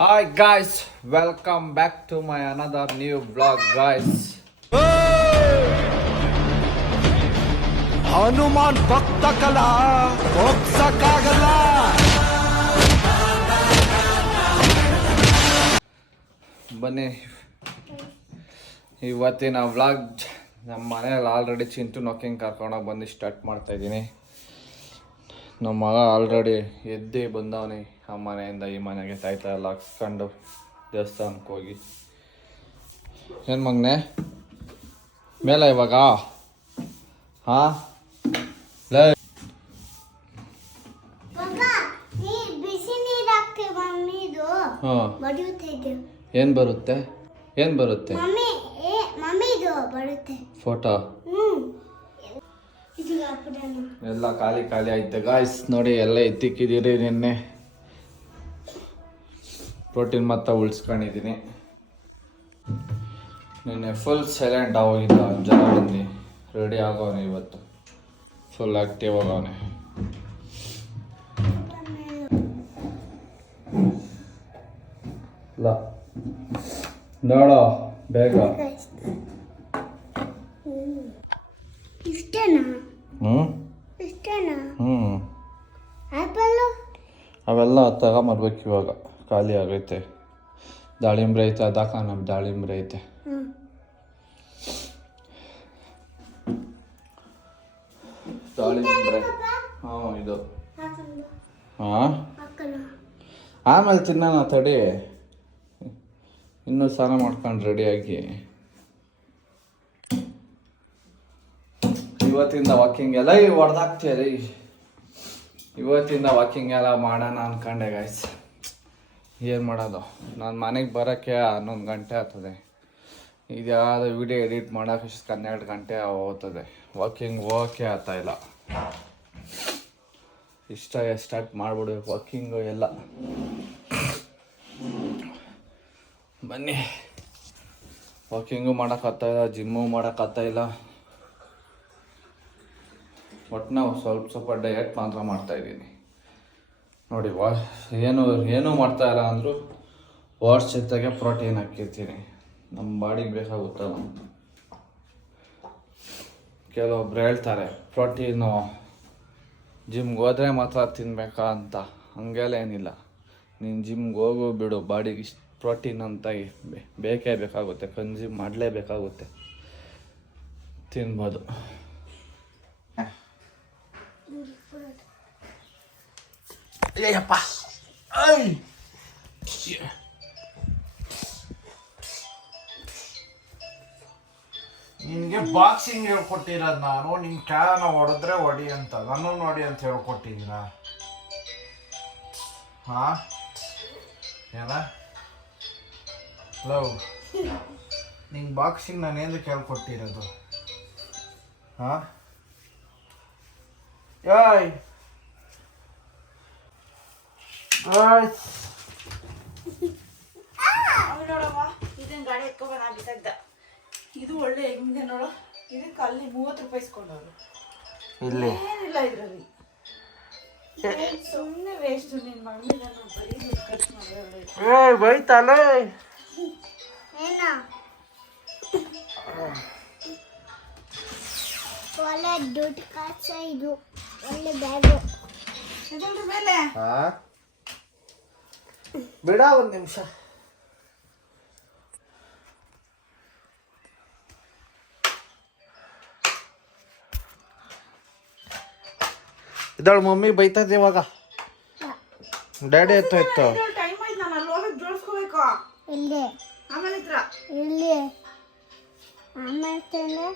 Hi guys, welcome back to my another new vlog guys. Hanuman ಭಕ್ತ ಕಲಾ ಹೋಗ್ಸಕ್ಕಾಗಲ್ಲ. ಬನ್ನಿ ಇವತ್ತಿನ ವ್ಲಾಗ್ ನಮ್ಮ ಮನೇಲಿ ಆಲ್ರೆಡಿ ಚಿಂಟು ನೊಕ್ಕಿಂಗ್ ಕರ್ಕೊಂಡೋಗಿ ಬಂದು ಸ್ಟಾರ್ಟ್ ಮಾಡ್ತಾ ಇದ್ದೀನಿ. ನಮ್ಮ ಮಗ ಆಲ್ರೆಡಿ ಎದ್ದೇ ಬಂದವನೇ ಆ ಮನೆಯಿಂದ ಈ ಮನೆಗೆ ತಾಯ್ತಾ ಎಲ್ಲ ಹಾಕ್ಕೊಂಡು ದೇವಸ್ಥಾನಕ್ಕೆ ಹೋಗಿ. ಏನು ಮಗನೆ ಮೇಲೆ ಇವಾಗ ಹಾಂ ಲೇ ಏನ್ ಬರುತ್ತೆ ಏನ್ ಬರುತ್ತೆ ಫೋಟೋ ಎಲ್ಲ ಖಾಲಿ ಖಾಲಿ ಐತೆ ಗಾಯ್ಸ್. ನೋಡಿ ಎಲ್ಲ ಎತ್ತಿಕ್ಕಿದ್ದೀರಿ. ನಿನ್ನೆ ಪ್ರೋಟೀನ್ ಮಾತ್ರ ಉಳಿಸ್ಕೊಂಡಿದ್ದೀನಿ. ನಿನ್ನೆ ಫುಲ್ ಸೈಲೆಂಟ್ ಆಗೋಗಿದ್ದ, ಜನ ಬಂದು ರೆಡಿ ಆಗೋನೆ. ಇವತ್ತು ಫುಲ್ ಆಕ್ಟಿವ್ ಆಗವನೆ. ಇಲ್ಲ ನೋಡೋ ಬೇಗ. ಅವೆಲ್ಲ ತಗೊಂಬರ್ಬೇಕು. ಇವಾಗ ಖಾಲಿ ಆಗೈತೆ. ದಾಳಿಂಬ್ರೆ ಐತೆ, ಅದಾಕ ನಮ್ಮ ದಾಳಿಂಬ್ರೆ ಐತೆ. ದಾಳಿಂಬ್ರೆ ಇದು ಹಾಂ ಆಮೇಲೆ ತಿನ್ನೋಣ ತಡಿ. ಇನ್ನೂ ಸ್ನಾನ ಮಾಡ್ಕೊಂಡು ರೆಡಿಯಾಗಿ ಇವತ್ತಿಂದ ವಾಕಿಂಗ್ ಎಲ್ಲ ಹೊಡೆದಾಗ್ತೀರಿ. ಇವತ್ತಿಂದ ವಾಕಿಂಗ್ ಎಲ್ಲ ಮಾಡೋಣ ಅನ್ಕೊಂಡೆ ಗಾಯ್ಸ್. ಏನು ಮಾಡೋದು, ನಾನು ಮನೆಗೆ ಬರೋಕ್ಕೆ 11 ಗಂಟೆ ಆಗ್ತದೆ. ಇದು ಯಾವುದು ವಿಡಿಯೋ ಎಡಿಟ್ ಮಾಡೋಕೆ 12 ಗಂಟೆ ಹೋಗ್ತದೆ. ವಾಕಿಂಗ್ ಹೋಗೋಕ್ಕೆ ಆಗ್ತಾಯಿಲ್ಲ. ಇಷ್ಟ ಸ್ಟಾರ್ಟ್ ಮಾಡಿಬಿಡ್ಬೇಕು ವಾಕಿಂಗು ಎಲ್ಲ. ಬನ್ನಿ, ವಾಕಿಂಗು ಮಾಡೋಕ್ಕಾಗ್ತಾಯಿಲ್ಲ, ಜಿಮ್ಮು ಮಾಡೋಕ್ಕಾಗ್ತಾಯಿಲ್ಲ. ಒಟ್ಟು ನಾವು ಸ್ವಲ್ಪ ಡಯಟ್ ಮಾತ್ರ ಮಾಡ್ತಾಯಿದ್ದೀನಿ. ನೋಡಿ ಏನೂ ಮಾಡ್ತಾಯಿಲ್ಲ ಅಂದರೂ ವಾಟ್ಸ್ ಜೊತೆಗೆ ಪ್ರೋಟೀನ್ ಹಾಕಿರ್ತೀನಿ. ನಮ್ಮ ಬಾಡಿಗೆ ಬೇಕಾಗುತ್ತಲ್ಲ. ಕೆಲವೊಬ್ರು ಹೇಳ್ತಾರೆ ಪ್ರೋಟೀನು ಜಿಮ್ಗೆ ಹೋದರೆ ಮಾತ್ರ ತಿನ್ನಬೇಕಾ ಅಂತ. ಹಂಗೆಲ್ಲ ಏನಿಲ್ಲ. ನೀನು ಜಿಮ್ಗೆ ಹೋಗು ಬಿಡು, ಬಾಡಿಗೆ ಇಷ್ಟು ಪ್ರೋಟೀನ್ ಅಂತ ಬೇಕೇ ಬೇಕಾಗುತ್ತೆ, ಕನ್ಸ್ಯೂಮ್ ಮಾಡಲೇಬೇಕಾಗುತ್ತೆ. ತಿನ್ಬೋದು. ಅಯ್ಯಪ್ಪ ನಿನ್ಗೆ ಬಾಕ್ಸಿಂಗ್ ಹೇಳ್ಕೊಟ್ಟಿರೋದು ನಾನು. ನಿನ್ ಕ್ಯಾನ ಹೊಡೆದ್ರೆ ಹೊಡಿ ಅಂತ, ನಾನು ನೋಡಿ ಅಂತ ಹೇಳ್ಕೊಟ್ಟಿದ್ದೀನ. ಹಾ ಏನ ಲವ್ ನಿಂಗೆ ಬಾಕ್ಸಿಂಗ್ ನಾನು ಏನಕ್ಕೆ ಹೇಳ್ಕೊಟ್ಟಿರೋದು? ಹಾ ಯಾಯ್ ನೋಡಮ್ಮ, ಇದನ್ನ ಗಾಡಿ ಎತ್ಕೊಂಡ್ ಬಿಸಾಕ್ದ. ಇದು ಒಳ್ಳೆ ಹೆಂಗೆ ನೋಡು. ಇದಕ್ಕೆ ಅಲ್ಲಿ 30 ರೂಪಾಯಿ ಇಸ್ಕೊಂಡವ್ರು. ಇಲ್ಲಿ ಏನಿಲ್ಲ ಇದ್ರಲ್ಲಿ, ಸುಮ್ಮನೆ ವೇಸ್ಟ್. ನಿನ್ ಮಮ್ಮಿ ಬರೀ ದುಡ್ಡು ಖರ್ಚು ಮಾಡೋದು. ಬೈತಾಲೆ ಒಳ್ಳೆ ದುಡ್ಡು ಖರ್ಚು. ಇದು ಒಳ್ಳೆ ಬ್ಯಾಗು. ಇದ್ರ ಮೇಲೆ ಬಿಡ ಒಂದು ನಿಮಿಷ. ಇದಳ ಮಮ್ಮಿ ಬೈತದ ಇವಾಗ. ಡ್ಯಾಡಿ ಇತ್ತು ಟೈಮ್ ಆಯ್ತು, ನಾನು ಅಲ್ಲಿ ಹೋಗಿ ಜೋಡಿಸ್ಕೋಬೇಕು. ಇಲ್ಲಿ ಆಮೇಲೆ ಹತ್ರ ಇಲ್ಲಿ ಆಮೇಲೆ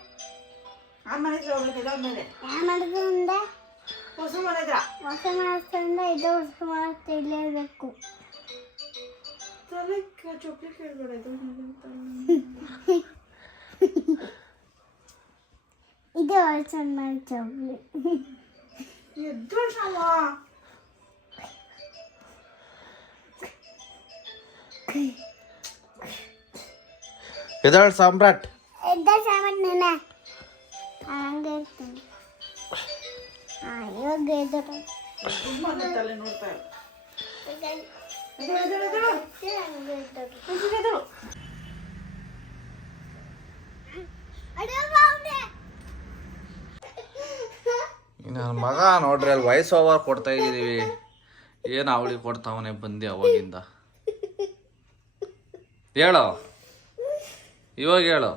ಆಮೇಲೆ ಹತ್ರ ಹೋಗ್ಬೇಕು. ಇದ್ರ ಮೇಲೆ ಮಾಡಿದ್ರಿಂದ ಹೊಸ ಮನೆ ಹತ್ರ ಹೊಸ ಮಾಡಿಸ್ರಿಂದ ಇದು ಹೊಸ ಮಾಡಿಸ್ತಾ ಇಲ್ಲೇ ಇರಬೇಕು. ತಲೆ ಚೊಪ್ಲಿ ಕೇಳ್ಬೇಡ. ಇದೇ ಹೊಸ ಮಾಡಿ ಚೊಪ್ಲಿ ಎದ್ದೋಳ್ಸಮ್ಮ. ಇದಳ ಸಾಮ್ರಾಟ್. ಎದ್ದ ಸಾಮಾನ್ ನೆನ ಹಂಗೆ ಇರ್ತೀನಿ. ಇವಾಗ ಎದ್ದ ತಲೆ ನೋಡ್ತಾ ನನ್ನ ಮಗ ನೋಡ್ರಿ ಅಲ್ಲಿ ವಾಯ್ಸ್ ಓವರ್ ಕೊಡ್ತಾ ಇದ್ದೀವಿ, ಏನು ಅವಳಿಗೆ ಕೊಡ್ತಾವನೆ ಬಂದು ಅವಾಗಿಂದ. ಹೇಳೋ ಇವಾಗ ಹೇಳೋ.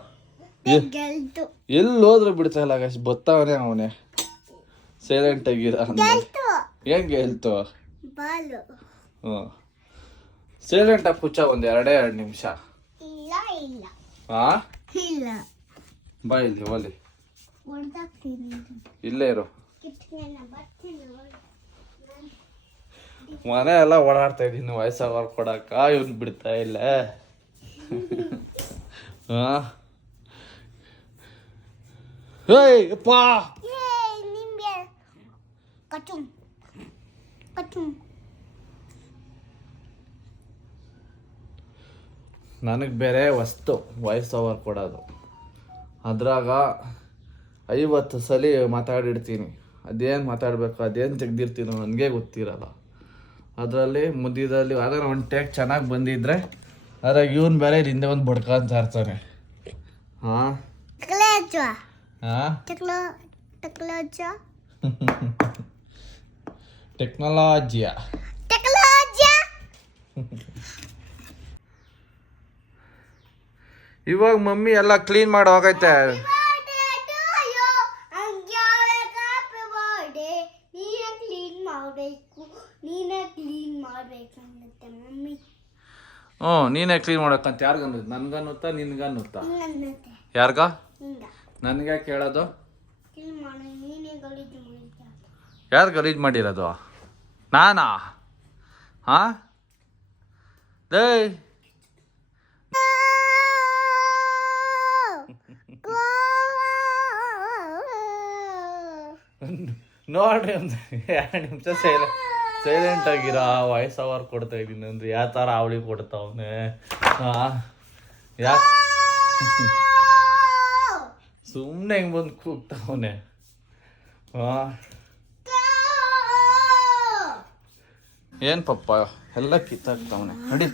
ಎಲ್ಲಿ ಹೋದ್ರು ಬಿಡ್ತಾ ಇಲ್ಲ ಗೈಸ್, ಬತ್ತಾವನೆ ಅವನೇ ಸೈಲೆಂಟ್ ಆಗಿರ. ಹೆಂಗೆ ಗೆಲ್ತು? ಹ್ಞೂ ಸೈಲೆಂಟ್ ಆಗಿ ಕುಚ್ಚ ಒಂದು 2 ನಿಮಿಷ. ಹಾ ಬಾ ಇಲ್ಲಿ ಹೋಲಿ, ಇಲ್ಲೇ ಇರು. ಮನೆ ಎಲ್ಲ ಓಡಾಡ್ತಾ ಇದ್ದೀನಿ ವಯಸ್ಸಾಗ ಕೊಡಕ್ಕ, ಇವನ್ ಬಿಡ್ತಾ ಇಲ್ಲ. ಹಾ ಪಾ ನನಗೆ ಬೇರೆ ವಸ್ತು ವಾಯ್ಸ್ ಓವರ್ ಕೊಡೋದು, ಅದ್ರಾಗ 50 ಸಲ ಮಾತಾಡಿರ್ತೀನಿ. ಅದೇನು ಮಾತಾಡಬೇಕು ಅದೇನು ತೆಗ್ದಿರ್ತೀನೋ ನನಗೆ ಗೊತ್ತಿರಲ್ಲ. ಅದರಲ್ಲಿ ಮುದ್ದಿದಲ್ಲಿ ಆಗ ಒಂದು ಟೇಕ್ ಚೆನ್ನಾಗಿ ಬಂದಿದ್ರೆ ಅದ್ರಾಗ ಇವನು ಬೇರೆ ಹಿಂದೆ ಒಂದು ಬಡ್ಕೊಂತ ಇರ್ತಾನೆ. ಹಾಂ ಹಾಂ ಟೆಕ್ನಾಲಜಿಯಾ ಇವಾಗ ಮಮ್ಮಿ ಎಲ್ಲ ಕ್ಲೀನ್ ಮಾಡಿ ಹೋಗೈತೆ. ಹ್ಞೂ ನೀನೇ ಕ್ಲೀನ್ ಮಾಡಕ್ಕಂತ ಯಾರಿಗನ್ನುತ್ತ? ನನ್ಗನ್ನುತ್ತಾ ನಿನ್ಗನ್ನುತ್ತಾ? ಯಾರ್ಗ? ನನ್ಗೆ ಕೇಳೋದು? ಯಾರು ಗಲೀಜು ಮಾಡಿರೋದು? ನಾನಾ? ಹಾಂ ಲೇ ನೋಡ್ರಿ ಒಂದು 2 ನಿಮಿಷ ಸೈಲೆಂಟ್ ಆಗಿರ. ವಾಯ್ಸ್ ಓವರ್ ಕೊಡ್ತಾ ಇದ್ದೀನಿ ಅಂದ್ರೆ ಯಾವ ಥರ ಅವಳಿಗೆ ಕೊಡ್ತಾವನೆ. ಯಾಕೆ ಸುಮ್ಮನೆ ಹೆಂಗೆ ಬಂದು ಕೂಗ್ತಾವನೆ. ಏನು ಪಪ್ಪ ಎಲ್ಲ ಕಿತ್ತಾಕ್ತಾವನೆ. ನಡಿ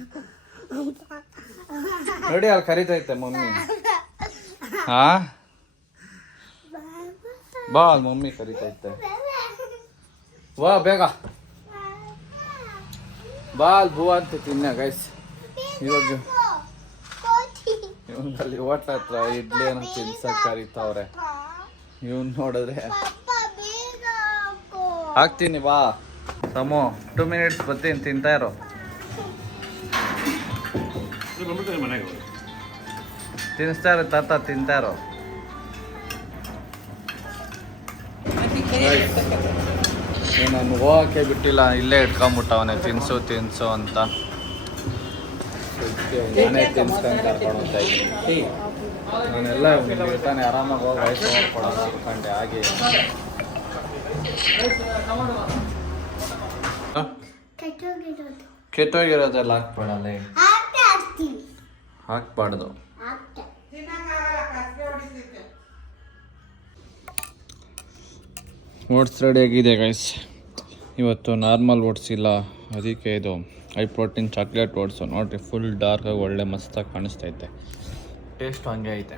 ನಡಿ, ಅಲ್ಲಿ ಕರಿತೈತೆ ಮಮ್ಮಿ. ಬಾ ಅಲ್ಲಿ ಮಮ್ಮಿ ಕರಿತೈತೆ, ವಾ ಬೇಗ ಬಾ ಅಲ್ಲಿ ಭೂ ಅಂತ ತಿನ್ನ ಗೈಸ್. ಇವಾಗ ಇವನಲ್ಲಿ ಹೋಟ್ಲ ಹತ್ರ ಇಡ್ಲಿ ಏನೋ ತಿನ್ಸಕ್ ಕರಿತಾವ್ರೆ. ಇವನ್ ನೋಡಿದ್ರೆ ಹಾಕ್ತೀನಿ ಬಾ ಸಮು, 2 ಮಿನಿಟ್ಸ್ ಬರ್ತೀನಿ, ತಿಂತಾ ಇರೋ. ತಿನ್ನಿಸ್ತಾ ಇರೋ ತಾತ, ತಿಂತಾ ಇರೋ. ನಾನು ಹೋಗಕ್ಕೆ ಬಿಟ್ಟಿಲ್ಲ, ಇಲ್ಲೇ ಇಟ್ಕೊಂಬಿಟ್ಟವನೆ ತಿನ್ಸು ತಿನ್ಸು ಅಂತ. ನಾನೇ ತಿನ್ಸ್ಕೊಂಡು ಕರ್ಕೊಂಡು ಹೋಗ್ತಾ ಇದ್ದೀನಿ. ನಾನೆಲ್ಲ ಇರ್ತಾನೆ ಆರಾಮಾಗಿ ಹೋಗಿ ವಯಸ್ಸು ಕೊಡೋಣ ಅನ್ಕೊಂಡೆ. ಹಾಗೆ ಕೆಟ್ಟೋಗಿರೋದೆಲ್ಲ ಹಾಕ್ಬೇಡಲ್ಲ, ಹಾಕ್ಬಾರ್ದು. ಓಟ್ಸ್ ರೆಡಿಯಾಗಿದೆ ಗೈಸ್. ಇವತ್ತು ನಾರ್ಮಲ್ ಓಟ್ಸ್ ಇಲ್ಲ, ಅದಕ್ಕೆ ಇದು ಹೈ ಪ್ರೋಟೀನ್ ಚಾಕ್ಲೇಟ್ ಓಟ್ಸು. ನೋಡಿರಿ ಫುಲ್ ಡಾರ್ಕಾಗಿ ಒಳ್ಳೆ ಮಸ್ತಾಗಿ ಕಾಣಿಸ್ತೈತೆ. ಟೇಸ್ಟ್ ಹಂಗೆ ಐತೆ.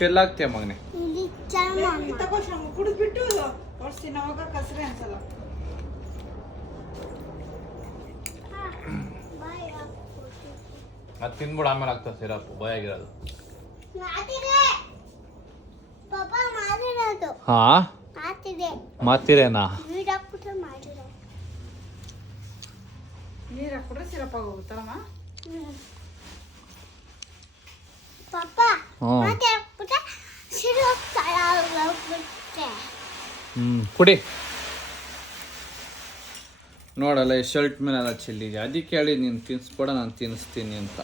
ಚೆಲ್ಲಾಗ್ತೀಯ ಮಗನೆ. ಕುಡಿದ್ಬಿಟ್ಟು ಓಡಿಸ್ತೀನಿ, ಅವಾಗ ಕಸರೆ ಅನ್ಸಲ್ಲ. ಅದು ತಿನ್ಬಿಡು, ಆಮೇಲೆ ಆಗ್ತದೆ ಸಿರಪ್ ಭಯಾಗಿರೋದು. ಹಾ ಮಾತಿರೇನಾ? ನೀರು ಹಾಕ್ಬಿಟ್ರೆ ಸಿರಪ್ ಆಗೋಗುತ್ತಲ್ಲಮ್ಮ. ಕುಡಿ. ನೋಡಲ್ಲ ಶರ್ಟ್ ಮೇಲೆಲ್ಲ ಚೆಲ್ಲಿದೆ, ಅದಕ್ಕೆ ಹೇಳಿ ನೀನು ತಿನ್ಸ್ಕೊಡ, ನಾನು ತಿನ್ನಿಸ್ತೀನಿ ಅಂತ.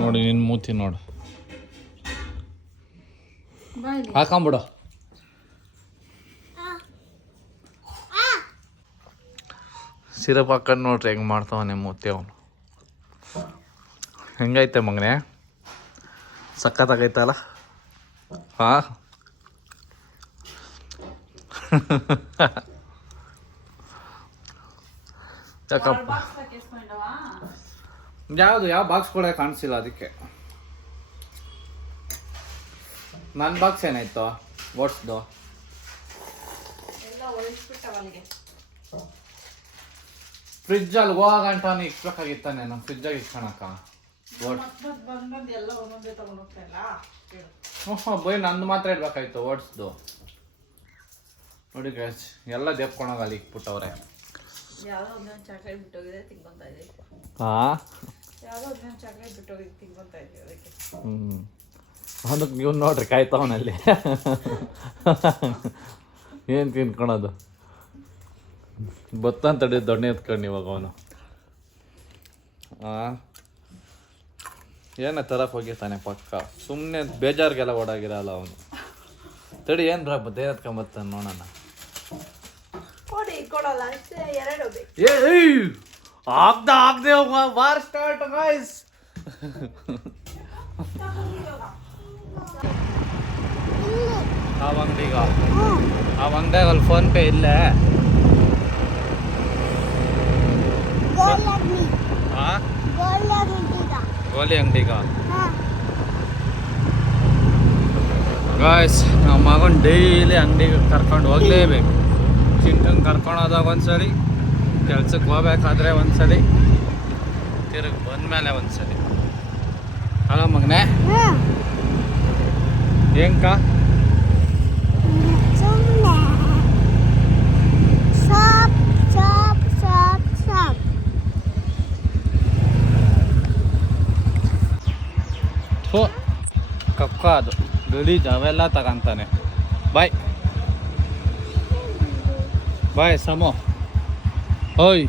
ನೋಡಿ ನಿನ್ನ ಮೂತಿ ನೋಡು, ಹಾಕೊಂಬಿಡು. ಸಿರಪ್ ಹಾಕೊಂಡು ನೋಡ್ರಿ ಹೆಂಗೆ ಮಾಡ್ತಾವನೆ ಮೂತಿ ಅವನು. ಹೆಂಗೈತೆ ಮಗನೇ? ಸಖತ್ತಾಗೈತಲ್ಲ? ಹಾಂ ಯಾಕಪ್ಪ ಬಾಕ್ಸ್ ಹಾಕಿಸ್ಕೊಂಡವಾ ಯಾವ ಬಾಕ್ಸ್ ಕೂಡ ಕಾಣಿಸಿಲ್ಲ ಅದಕ್ಕೆ. ನನ್ನ ಬಾಕ್ಸ್ ಏನಾಯ್ತು ಓಟ್ಸ್ದು? ಎಲ್ಲ ಒಳಗಿಸ್ಬಿಟ್ಟವ ಅಲ್ಲಿಗೆ. ಫ್ರಿಜ್ಜಲ್ಲಿ ಹೋಗಂಟ ಇಕ್ಬೇಕಾಗಿತ್ತಾನೆ ನಮ್ಮ ಫ್ರಿಜ್ಜಾಗಿ ಇಟ್ಕೊಳಕ. ಮತ್ತೆ ಬಂದ್ ಎಲ್ಲ ಒಂದೊಂದೇ ತಗೊಂಡು ಹೋಗ್ತಾಯಿಲ್ಲ. ಬೈ ನಂದು ಮಾತ್ರ ಇಡ್ಬೇಕಾಯ್ತು ಓಟ್ಸ್ದು. ನೋಡಿ ಗೈಸ್ ಎಲ್ಲ ದೇಪ್ಕೊಂಡೋಗ ಅಲ್ಲಿ ಇಕ್ಬಿಟ್ಟವ್ರೆ. ಯಾವುದೋ ಒಂದೊಂದು ಚಾಕ್ಲೇಟ್ ಬಿಟ್ಟೋಗಿದೆ ತಿನ್ಕೊಂತ ಇದ್ದೀವಿ. ಯಾವುದೋ ಒಂದೊಂದು ಚಾಕ್ಲೇಟ್ ಬಿಟ್ಟೋಗಿದೆ ತಿನ್ಕೊಂತ ಇದ್ದೀವಿ ಅದಕ್ಕೆ. ಅದಕ್ಕೆ ನೀವು ನೋಡ್ರಿ ಕಾಯ್ತವನಲ್ಲಿ ಏನು ತಿನ್ಕೊಳೋದು. ಬತ್ತಂತಡಿ ದೊಣ್ಣೆ ಎತ್ಕೊಂಡು ಇವಾಗ ಅವನು ಏನ ತರಕ್ಕೆ ಹೋಗಿರ್ತಾನೆ ಪಕ್ಕ. ಸುಮ್ಮನೆ ಬೇಜಾರಿಗೆಲ್ಲ ಓಡಾಗಿರಲ್ಲ ಅವನು. ತಡಿ ಏನು ಬದ್ದೆ ಎತ್ಕೊಂಬರ್ತಾನೆ ನೋಡೋಣ. ಕೊಡಿ ಕೊಡಲ್ಲ ಅಷ್ಟೇ, ಎರಡು ಬೇಕು. ಆಗ್ದೆ ವಾರ್ ಸ್ಟಾರ್ಟ್ ಗೈಸ್. ಆ ಅಂಗಡಿಯಾಗ ಅಲ್ಲಿ ಫೋನ್ ಪೇ ಇಲ್ಲೇ. ಗೋಲಿ ಅಂಗಡಿಗ ಗಾಯ್ಸ್ ನಮ್ಮ ಮಗನ ಡೈಲಿ ಅಂಗಡಿಗೆ ಕರ್ಕೊಂಡು ಹೋಗ್ಲೇಬೇಕು. ಚಿಂಟನ್ ಕರ್ಕೊಂಡು ಹೋದಾಗ ಒಂದ್ಸರಿ, ಕೆಲ್ಸಕ್ಕೆ ಹೋಗ್ಬೇಕಾದ್ರೆ ಒಂದ್ಸರಿ, ತಿರುಗಿ ಬಂದ್ಮೇಲೆ ಒಂದ್ಸರಿ. ಅಲ್ಲ ಮಗನೇ ಹೆಂಗ ಕಕ್ಕ ಅದು ಗಲೀಜ್ ಅವೆಲ್ಲ ತಗೊಂತಾನೆ. ಬಾಯ್ ಬಾಯ್ ಸಮೋ. ಓಯ್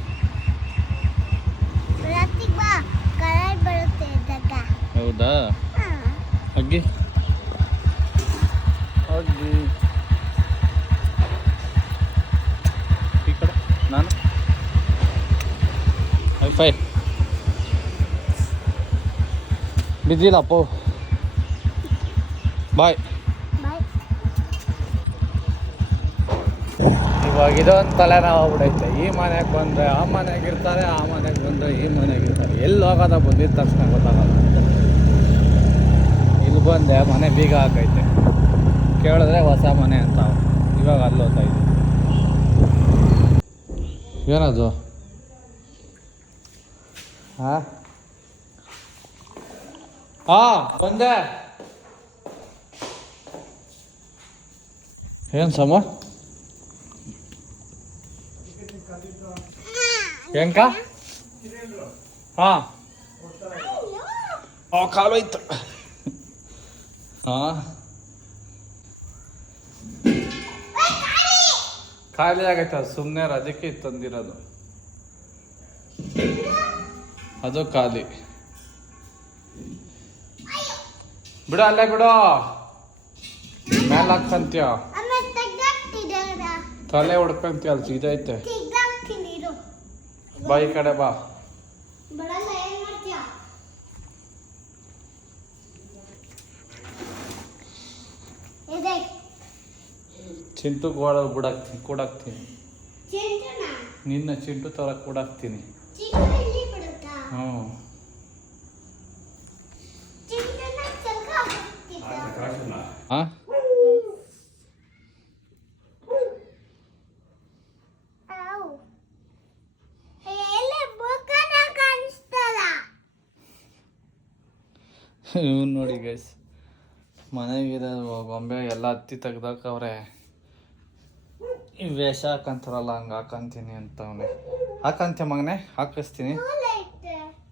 ಹೌದಾ? ಅಗ್ಗಿ ಅಗ್ಗಿ ಈ ಕಡೆ ನಾನು ವೈಫೈ ಬಿದ್ದಿಲ್ಲಪ್ಪ. ಬಾಯ್. ಇವಾಗ ಇದೊಂದು ತಲೆನೋವು ಆಗ್ಬಿಡೈತೆ. ಈ ಮನೆಗೆ ಬಂದರೆ ಆ ಮನೆಗಿರ್ತಾರೆ, ಆ ಮನೆಗೆ ಬಂದರೆ ಈ ಮನೆಗಿರ್ತಾರೆ. ಎಲ್ಲಿ ಹೋಗೋದ ಬಂದಿದ್ದ ತಕ್ಷಣ ಗೊತ್ತಾಗಲ್ಲ. ಇಲ್ಲಿ ಬಂದೆ ಮನೆ ಬೀಗ ಹಾಕೈತೆ, ಕೇಳಿದ್ರೆ ಹೊಸ ಮನೆ ಅಂತ. ಇವಾಗ ಅಲ್ಲಿ ಹೋಗ್ತಾ ಇದ್ದೆ. ಏನದು? ಹಾಂ ಬಂದೆ. ಏನು ಸಮ ಹೆಂಗ? ಹಾಂ ಕಾಲೋಯ್ತು. ಹಾಂ ಖಾಲಿ ಆಗೈತೆ. ಅದು ಸುಮ್ಮನೆ ಅದಕ್ಕೆ ತಂದಿರೋದು. ಅದು ಖಾಲಿ. ಬಿಡು ಅಲ್ಲೇ ಬಿಡು. ಮೇಲೆ ಹಾಕಂತೀಯ, ತಲೆ ಹೊಡ್ಕಂತೀಯ. ಅಲ್ಲಿ ಇದೈತೆ. ಬಾ ಈ ಕಡೆ ಬಾ. ಚಿಂಟು ಕೂಡಾಕ್ತೀನಿ. ನಿನ್ನ ಚಿಂಟು ತರ ಕೂಡಾಕ್ತೀನಿ. ಹ್ಞೂ ಹಾಂ ಇವ್ನು ನೋಡಿ ಗೈಸ್, ಮನೆಗಿದೆ ಗೊಂಬೆ ಎಲ್ಲ ಹತ್ತಿ ತೆಗ್ದಾಕವ್ರೆ. ಈ ವೇಷ ಹಾಕಂತಾರಲ್ಲ ಹಂಗೆ ಹಾಕಂತೀನಿ ಅಂತ ಅವನೇ. ಹಾಕಂತೆ ಮಗನೇ, ಹಾಕಿಸ್ತೀನಿ.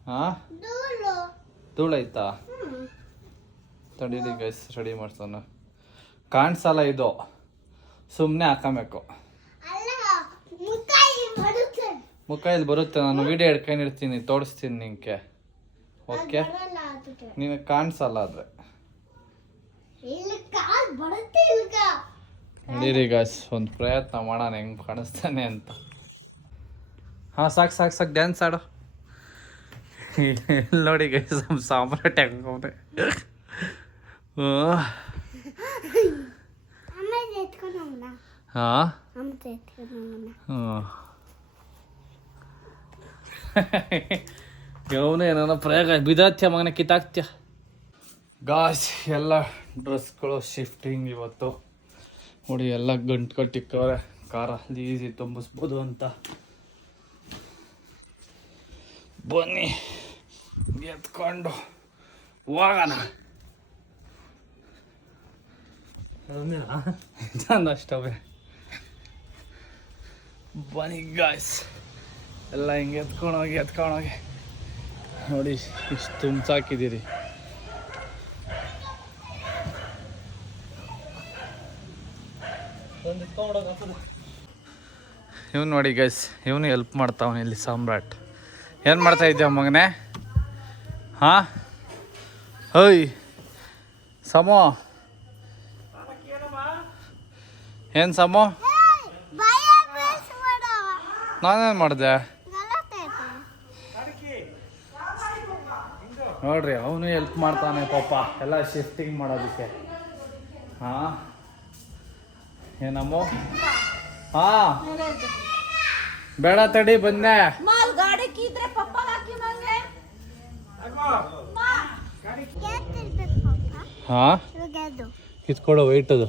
ಹಾಂ ಧೂಳೈತಾ? ತಡೀಲಿ ಗೈಸ್, ರೆಡಿ ಮಾಡ್ತಾನೆ. ಕಾಣಿಸಲ್ಲ ಇದು, ಸುಮ್ಮನೆ ಹಾಕಬೇಕು. ಮುಖ ಇಲ್ಲಿ ಬರುತ್ತೆ. ನಾನು ವಿಡಿಯೋ ಹಿಡ್ಕೊಂಡಿರ್ತೀನಿ, ತೋರಿಸ್ತೀನಿ ನಿಂಗೆ. ಓಕೆ, ನಿನಗೆ ಕಾಣಿಸಲ್ಲ ಆದರೆ. ನಡೀರಿ ಗಾಯ್ಸ್, ಒಂದು ಪ್ರಯತ್ನ ಮಾಡೋಣ ಹೆಂಗೆ ಕಾಣಿಸ್ತಾನೆ ಅಂತ. ಹಾಂ ಸಾಕು ಡ್ಯಾನ್ಸ್ ಆಡು. ನೋಡಿ ಗೈಸ್, ನಮ್ಮ ಸಾಮ್ರಾಟ್ ಹೆಂಗವ್ರೆ. ಹಾಂ ಅಂತ ಎತ್ಕೊಂಡು ಹಾಂ ಇವನು ಏನಾರ ಪ್ರಯೋಗ ಬಿದ್ದಾತ್ಯ ಮಗನ ಕಿತ್ತಾಕ್ತ್ಯ. ಗಾಯ್ಸ್ ಎಲ್ಲ ಡ್ರೆಸ್ಗಳು ಶಿಫ್ಟಿಂಗ್ ಇವತ್ತು ನೋಡಿ, ಎಲ್ಲ ಗಂಟು ಕಟ್ಟಿಕ್ಕವ್ರೆ, ಕಾರ ಈಸಿ ತುಂಬಿಸ್ಬೋದು ಅಂತ. ಬನ್ನಿ ಎತ್ಕೊಂಡು ಹೋಗೋಣ. ಅಷ್ಟವೇ ಬನ್ನಿ ಗಾಯ್ಸ್, ಎಲ್ಲ ಹಿಂಗೆ ಎತ್ಕೊಂಡೋಗಿ ನೋಡಿ ಇಷ್ಟು ತುಂಬ್ಸಾಕಿದ್ದೀರಿ. ಇವನು ನೋಡಿ ಗೈಸ್, ಇವನು ಹೆಲ್ಪ್ ಮಾಡ್ತಾವನೆ ಇಲ್ಲಿ ಸಾಮ್ರಾಟ್. ಏನು ಮಾಡ್ತಾ ಇದ್ದೀಯ ಮಗನೇ? ಹಾಂ ಹೋಯ್ ಸಮೋ, ಏನು ಸಮೋ? ನಾನೇನು ಮಾಡಿದೆ ನೋಡ್ರಿ, ಅವನು ಹೆಲ್ಪ್ ಮಾಡ್ತಾನೆ ಪಾಪ ಎಲ್ಲ ಶಿಫ್ಟಿಂಗ್ ಮಾಡೋದಕ್ಕೆ. ಹಾಂ ಏನಮ್ಮೋ? ಹಾಂ ಬೇಡ ತಡಿ ಬಂದೆ. ಗಾಡಿ ಕೀದ್ರೆ ಪಪ್ಪ ಹಾಕಿ ನಂಗೆ. ಹಾಂ ಕಿತ್ಕೊಳ್ಳೋ ವೆಯ್ಟ್ ಅದು.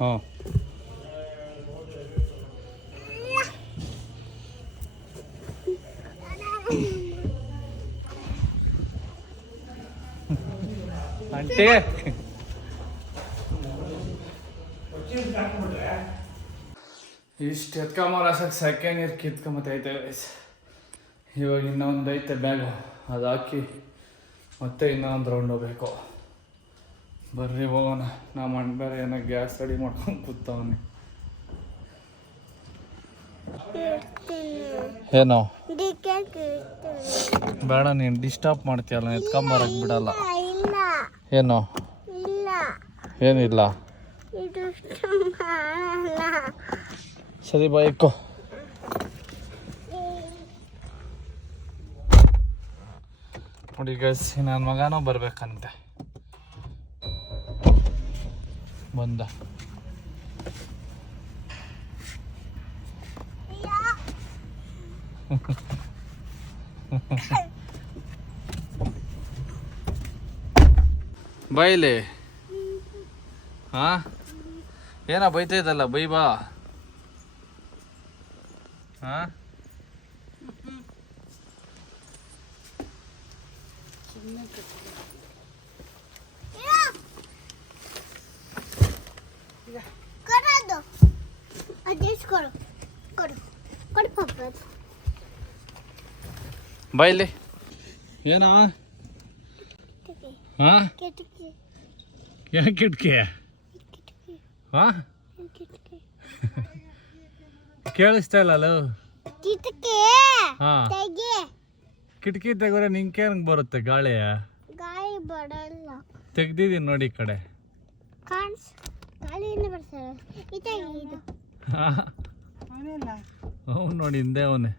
ಹಾಂ ಆಂಟಿ ಇಷ್ಟು ಎತ್ಕೊಂಬರಸಕ್ಕೆ ಸೆಕೆಂಡ್ ಇಯರ್ ಕಿತ್ಕೊಂಬತ್ತೈತೆ ಗೈಸ್. ಇವಾಗ ಇನ್ನೊಂದು ಐತೆ ಬ್ಯಾಗು, ಅದು ಹಾಕಿ ಮತ್ತೆ ಇನ್ನೊಂದು ರೌಂಡ್ ಹೋಗ್ಬೇಕು. ಬರ್ರಿ ಹೋಗೋಣ. ನಮ್ಮ ಅಣ್ಣ ಬೇರೆ ಏನೋ ಗ್ಯಾಸ್ ರೆಡಿ ಮಾಡ್ಕೊಂಡು ಕೂತವನೆ. ಏನೋ ಬೇಡ, ನೀನು ಡಿಸ್ಟರ್ಬ್ ಮಾಡ್ತೀಯಲ್ಲ, ಎತ್ಕೊಂಬರಕ್ಕೆ ಬಿಡಲ್ಲ. ಏನೋ ಏನಿಲ್ಲ, ಸರಿ ಬೈಕೋ. ನೋಡಿ ಗೈಸ್, ನನ್ನ ಮಗನೂ ಬರ್ಬೇಕಂತೆ. ಬಂದ ಬೈಲಿ. ಹಾಂ ಏನೋ ಬೈತಾ ಇದ್ದಲ್ಲ, ಬೈ ಬಾ. ಹಾಂ ಬೈಲಿ. ಏನಾ? ಹಾಂ ಏನು ಕಿಟಕಿ? ಹಾಂ ಕೇಳಿಸ್ತಾ ಇಲ್ಲ ಅಲ್ಲ. ಹಾಂ ಕಿಟಕಿ ತೆಗೋರೆ ನಿಂಗೆ ಏನಕ್ಕೆ ಬರುತ್ತೆ ಗಾಳಿ? ಗಾಳಿ ಬರಲ್ಲ. ತೆಗ್ದಿದ್ದೀನಿ ನೋಡಿ ಈ ಕಡೆ. ಗಾಳಿಯಿಂದ ಬರ್ತಾರೆ. ಅವ್ನು ನೋಡಿ ಹಿಂದೆ ಅವನೇ.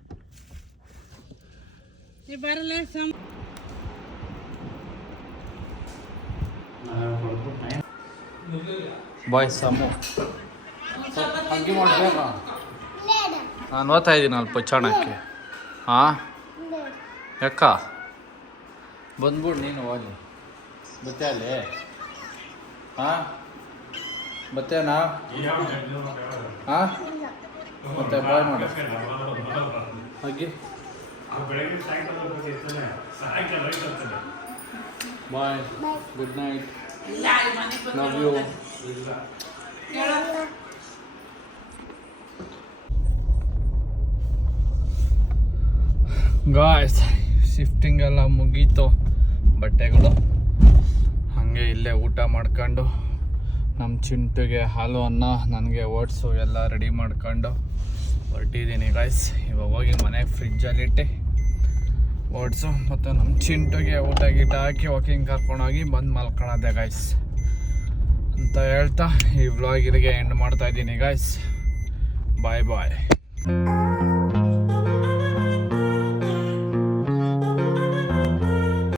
ಬಾಯ್ ಸಮು ಹಂಗೆ ಮಾಡಬೇಕ. ನಾನು ಓದ್ತಾ ಇದ್ದೀನಿ ಅಲ್ಲಿ ಪಚ್ಚಾಣಕ್ಕೆ. ಹಾಂ ಯಾಕ ಬಂದ್ಬಿಡು ನೀನು ಹೋಗಿ. ಬತ್ತೆ ಅಲ್ಲಿ? ಹಾಂ ಬತ್ತೇನಾ? ಹಾಂ ಮತ್ತೆ ಬಾಯ್ ಮಾಡಿ ಹಾಗೆ. Bye, good night, love you. Guys, shifting ಎಲ್ಲ ಮುಗೀತು. ಬಟ್ಟೆಗಳು ಹಾಗೆ ಇಲ್ಲೇ ಊಟ ಮಾಡ್ಕೊಂಡು ನಮ್ಮ ಚಿಂಟುಗೆ ಹಾಲು ಅನ್ನ, ನನಗೆ ಓಟ್ಸು ಎಲ್ಲ ರೆಡಿ ಮಾಡ್ಕೊಂಡು ಹೊರಟಿದ್ದೀನಿ ಗಾಯ್ಸ್. ಇವಾಗ ಹೋಗಿ ಮನೆಗೆ ಫ್ರಿಜ್ಜಲ್ಲಿಟ್ಟು ಓಟ್ಸು ಮತ್ತು ನಮ್ಮ ಚಿಂಟುಗೆ ಊಟ ಗೀಟ ಹಾಕಿ ವಾಕಿಂಗ್ ಕರ್ಕೊಂಡೋಗಿ ಬಂದು ಮಲ್ಕೊಳ್ಳೋದೆ ಗಾಯ್ಸ್ ಅಂತ ಹೇಳ್ತಾ ಈ ವ್ಲಾಗ್ ಇಲ್ಲಿಗೆ ಎಂಡ್ ಮಾಡ್ತಾಯಿದ್ದೀನಿ ಗಾಯ್ಸ್. ಬಾಯ್ ಬಾಯ್.